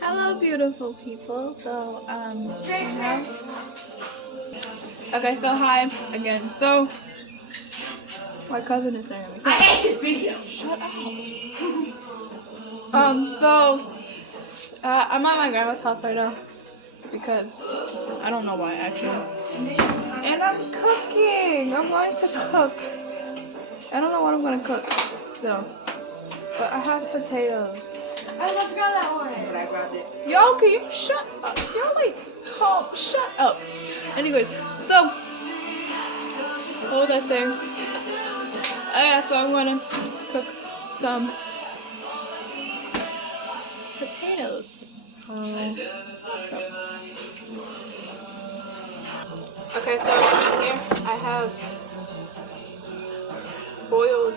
Hello, beautiful people. So, okay, so hi again. So, my cousin is staring at me. I hate this video. Shut up. I'm at my grandma's house right now because I don't know why actually. And I'm cooking. I'm going to cook. I don't know what I'm gonna cook though, but I have potatoes. I just got that one. But I grabbed it. Yo, can you shut up? You're like, calm. Shut up. Anyways, so what was I saying? Yeah, so I'm gonna cook some potatoes. Okay, so here I have boiled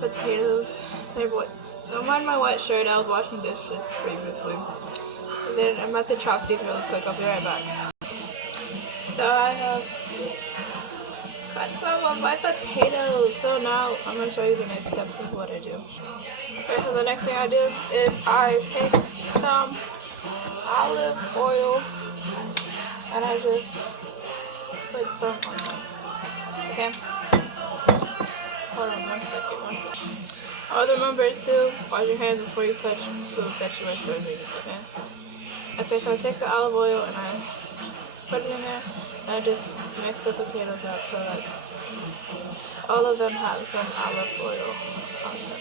potatoes. They're boiled. Don't mind my wet shirt. I was washing dishes previously. And then I'm about to chop these really quick. I'll be right back. So I have cut some of my potatoes. So now I'm gonna show you the next steps of what I do. Okay, so the next thing I do is I take some olive oil and I just put some on them. Okay? Hold on 1 second. Always remember to wash your hands before you touch soup that you are serving, okay? Okay, so I take the olive oil and I put it in there and I just mix the potatoes up so that all of them have some olive oil on them.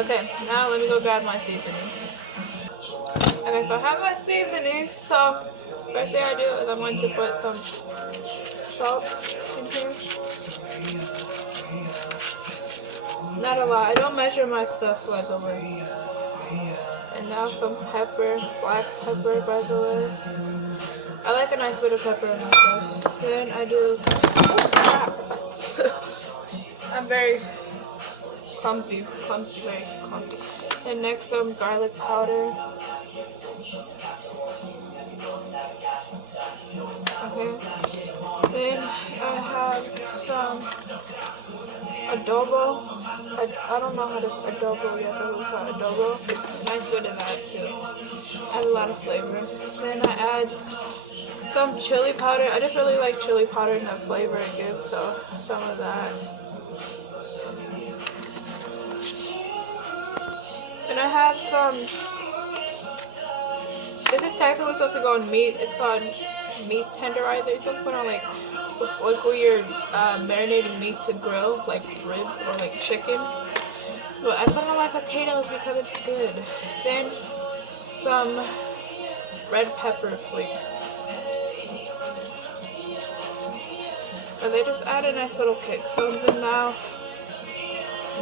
Okay, now let me go grab my seasoning. Okay, so I have my seasoning. So first thing I do is I'm going to put some salt in here. Not a lot. I don't measure my stuff, by the way. And now some pepper, black pepper, by the way. I like a nice bit of pepper in my stuff. Then I do. Oh crap! I'm very clumsy, very clumsy. And next some garlic powder. Okay. Then I have some adobo. I don't know how to adobo yet, but we'll try adobo. Nice bit of that too. Add a lot of flavor. Then I add some chili powder. I just really like chili powder and the flavor it gives, so some of that. And I have some. This is technically supposed to go on meat. It's called meat tenderizer. It's supposed to put on like when you're marinating meat to grill, like ribs or like chicken. But I put it on my potatoes because it's good. Then some red pepper flakes. And they just add a nice little kick. So then now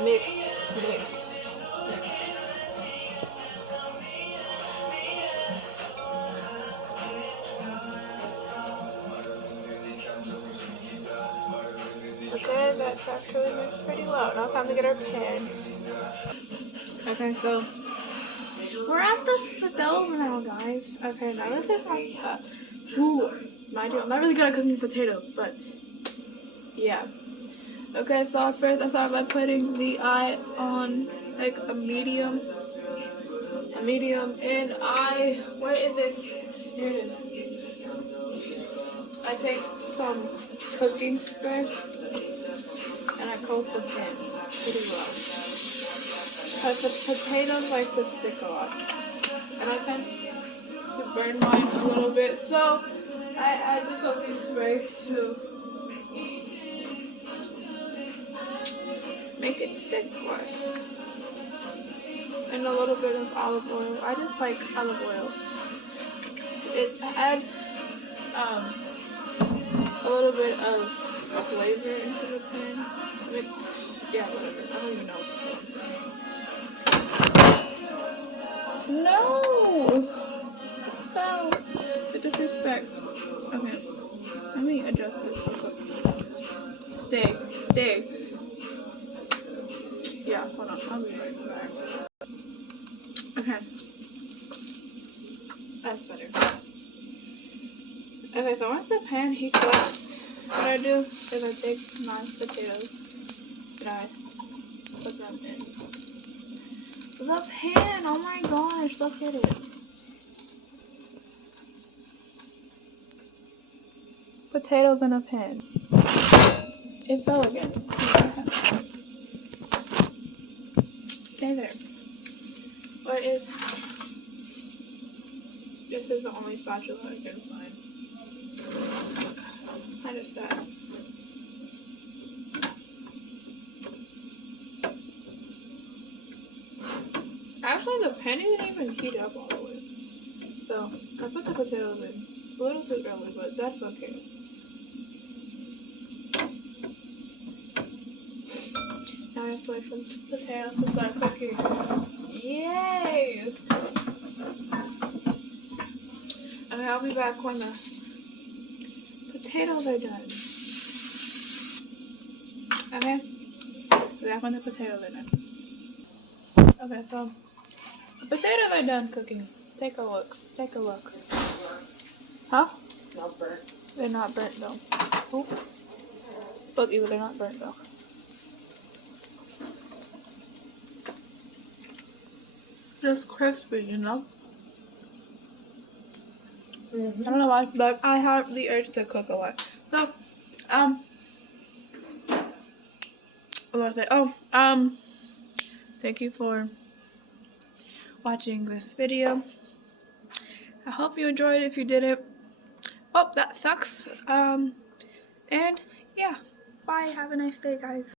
mix. Okay, that's actually mixed pretty well. Now it's time to get our pan. Okay, so we're at the stove now, guys. Okay, now this is my mind you, I'm not really good at cooking potatoes, but yeah. Okay, so first I started by putting the eye on like a medium, and where is it? Here it is. I take some cooking spray and I coat the pan pretty well. Because the potatoes like to stick a lot. And I tend to burn mine a little bit. So I add the cooking spray to make it stick worse. And a little bit of olive oil. I just like olive oil. It adds a little bit of flavor into the pan. Yeah, whatever. I don't even know what I'm saying. No! So, the disrespect. Okay. Let me adjust this real quick. Stay. Yeah, hold on. I'll be right back. Okay. That's better. Okay, so once the pan heats up, what I do is I take my potatoes and I put them in. The pan, oh my gosh, look at it. Potatoes in a pan. It fell again. Stay there. What is... This is the only spatula I can find. Kind of sad. Actually, the pan didn't even heat up all the way. So, I put the potatoes in a little too early, but that's okay. Now I have to wait for the potatoes to start cooking. Yay! Okay, I'll be back when the potatoes are done. Okay? Be back when the potatoes are done. Okay, so the potatoes are done cooking. Take a look. Take a look. Huh? Not burnt. They're not burnt though. Oh. Look, either they're not burnt though. Just crispy, you know? I don't know why, but I have the urge to cook a lot. So, what was it? Oh, thank you for watching this video. I hope you enjoyed. If you didn't, oh, that sucks. And yeah, bye. Have a nice day, guys.